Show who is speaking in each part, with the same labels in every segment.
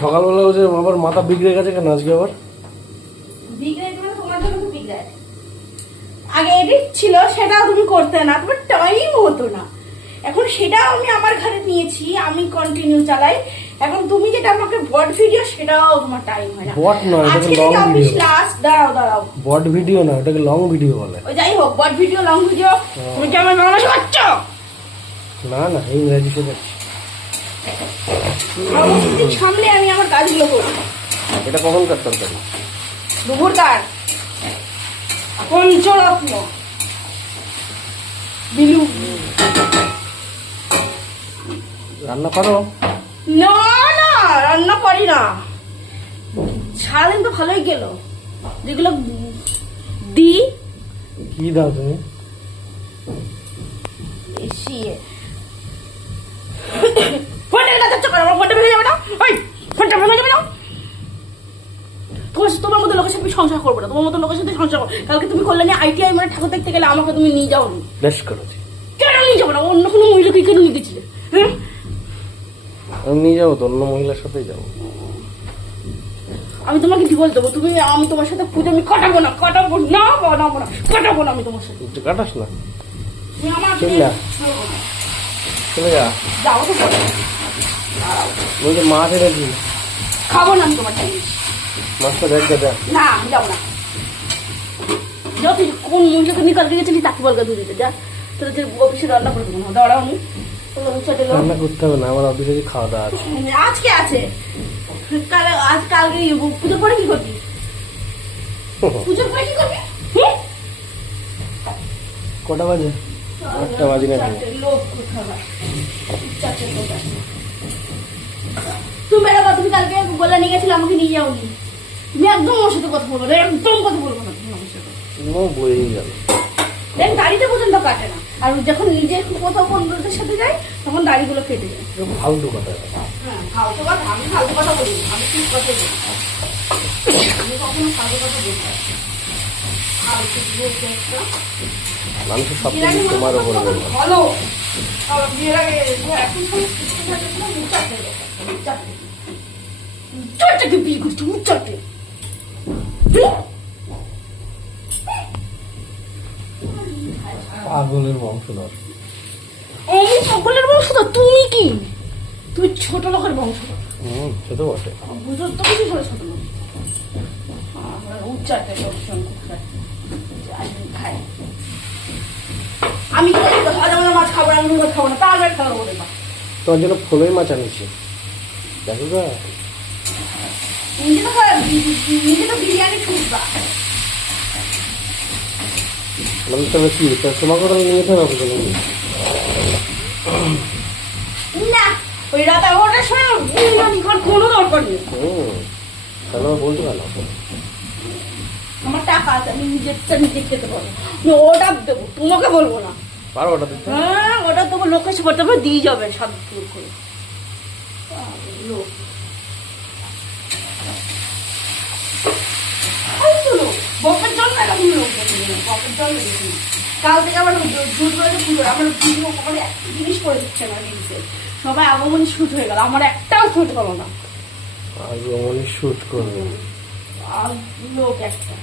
Speaker 1: সকালবেলা যে আবার মাথা বিগড়ে গেছে কেন আজকে আবার?
Speaker 2: বিগড়ে গেলে তোমার জন্য তো বিগড়ে আগে এডিট ছিল সেটাও তুমি করতে না তোমার টাইম হতো না। এখন সেটাও আমি আমার ঘরে নিয়েছি আমি কন্টিনিউ চালাই। এখন তুমি যেটা আমাকে বড ভিডিও সেটাও তোমার টাইম হয় না।
Speaker 1: Bot নয়,
Speaker 2: আজকে
Speaker 1: long
Speaker 2: থেকে লাস্ট দাঁড়াও দাঁড়াও।
Speaker 1: বড ভিডিও না ওটাকে লং ভিডিও বলে।
Speaker 2: ওই যাই হোক বড ভিডিও লং ভিডিও তুমি কি আমার বাংলা পাচ্ছ
Speaker 1: না না ইংরেজি শেখাচ্ছি।
Speaker 2: সামনে আমি আমার কাজগুলো করি
Speaker 1: এটা কখনকার তরকারি?
Speaker 2: দুপুরকার পঞ্চরত্ন। বিলু।
Speaker 1: রান্না করো।
Speaker 2: না না রান্না করি না। সারাদিন তো ভালোই গেল। যেগুলো দি
Speaker 1: কি দাও তুমি
Speaker 2: এসিয়ে ফোনটা কাছে চক্কর আমার ফোনটা ভেঙে যাবে না ওই ফোনটা ভেঙে যাবে না? তোমার তোমার মতো লোকের সাথে সংসার করব না তোমার মতো লোকের সাথে সংসার করব। কালকে তুমি করলে না আইটিআই মানে ঠাকুর দেখতে গেলে আমাকে তুমি নিয়ে যাও
Speaker 1: বেশ করেছি।
Speaker 2: কেন নিয়ে যাব না? অন্য কোনো মহিলাকে কেন নিয়ে গেছিলে হ্যাঁ
Speaker 1: আমি নিয়ে যাব তো অন্য মহিলার সাথেই যাব।
Speaker 2: আমি তোমাকে কি বলতে দেবো? তুমি আমি তোমার সাথে পুজো আমি কাটাবো না কাটাবো না বানাবো না কাটাবো না আমি তোমার সাথে।
Speaker 1: কাটাস না।
Speaker 2: তুমি আমার
Speaker 1: চলে যা।
Speaker 2: যাও তো বলো।
Speaker 1: ওই যে মাছ এনেছি
Speaker 2: খাব না আমি তোমার জিনিস
Speaker 1: মাছটা দেখ
Speaker 2: না আমি যাব না। যাও তুই কোন মহিলাকে নিয়ে কালকে গেছিলি তাকে বলকা দিয়ে দিতে। যা তোর যে অফিসে রান্না করে দেবো না দাঁড়াও আমি।
Speaker 1: রান্না করতে হবে না আমার অফিসে খাওয়া দাওয়া আছে।
Speaker 2: আজকে আছে। কাল আজ কালকে পুজোর পরে কি করবি? পুজোর পরে কি করবি?
Speaker 1: কটা বাজে? আটটা বাজে না
Speaker 2: লোক। তুমি বেড়াবা তুমি কালকে গোলা নিয়ে গেছিলে আমাকে নিয়ে যাওনি। তুমি একদম ওর সাথে কথা বলব না একদম কথা বলব না তুমি আমার সাথে।
Speaker 1: ও বইয়েই গেল।
Speaker 2: দেখ দাড়িতে পর্যন্ত কাটে না। আর যখন নিজে কোথাও বন্ধুদের সাথে যাই তখন দাড়িগুলো কেটে যায়।
Speaker 1: এরকম ফালতু কথা
Speaker 2: হ্যাঁ ফালতু কথা আমি ফালতু কথা বলি আমি ঠিক কথা বলি আমি কখনো ফালতু কথা বলি না।
Speaker 1: মানুষের সব
Speaker 2: মনে
Speaker 1: তোমার উপর
Speaker 2: ভালো। এখন চারটাকে বিয়ে করছি
Speaker 1: পাগলের বংশধর।
Speaker 2: আমি সকলের বংশধর তুমি কি? তুমি ছোট লোকের বংশধর।
Speaker 1: হুম সে তো বটে।
Speaker 2: বুঝো তো কিছু করে ছোট লোক। আমার উচ্চারটা সবসময় খুব যাই খাই। আমি মাছ খাব আমি খাব না বেড়ে খাব বলে না
Speaker 1: তোমার জন্য ফলই মাছ আনিছি। দেখো গা।
Speaker 2: নিজে তো খাই- নিজে তো বিরিয়ানি খুঁজবা
Speaker 1: আমি তবে কি তোমাকে তো নিয়ে যেতে হবে
Speaker 2: না ওই রাত এগারোটার সময় বিরিয়ানি কোনো দরকার নেই।
Speaker 1: তাহলে বলতে
Speaker 2: আমার টাকা আছে আমি নিজেরটা নিজে খেতে পারব। ওটা দেবো তোমাকে বলব না।
Speaker 1: পারো ওটা দিতে
Speaker 2: হ্যাঁ ওটা তোমার লোকের সাথে তারপরে দিয়ে যাবে সব দূর করে। লোক লোক। লোক। কাল থেকে আমার আমার ভিডিও আমার একটা জিনিস করে দিচ্ছে না রিলসে সবাই আগমনী শুট হয়ে গেল আমার একটাও শুট হলো না।
Speaker 1: আজ অমনি শুট করবে।
Speaker 2: আর লোক একটা।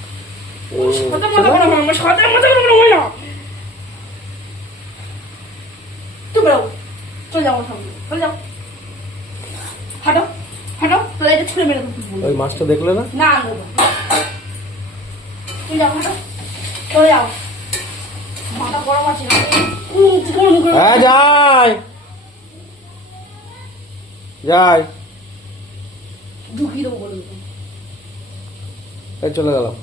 Speaker 2: সাথে মজা করো না, আমার সাথে মজা করো না, না তুমি বেরো চলে যাও আমার চলে যাও হাঁটো হাঁটো তোরা এটা ছুঁড়ে মেরে
Speaker 1: ওই মাছটা দেখলে না?
Speaker 2: না আনব যাও হাঁটো চলে যাও। মাথা গরম আছে
Speaker 1: হ্যাঁ যাই। যাই।
Speaker 2: ঢুকিয়ে দেবো বলুন
Speaker 1: এই চলে গেলাম।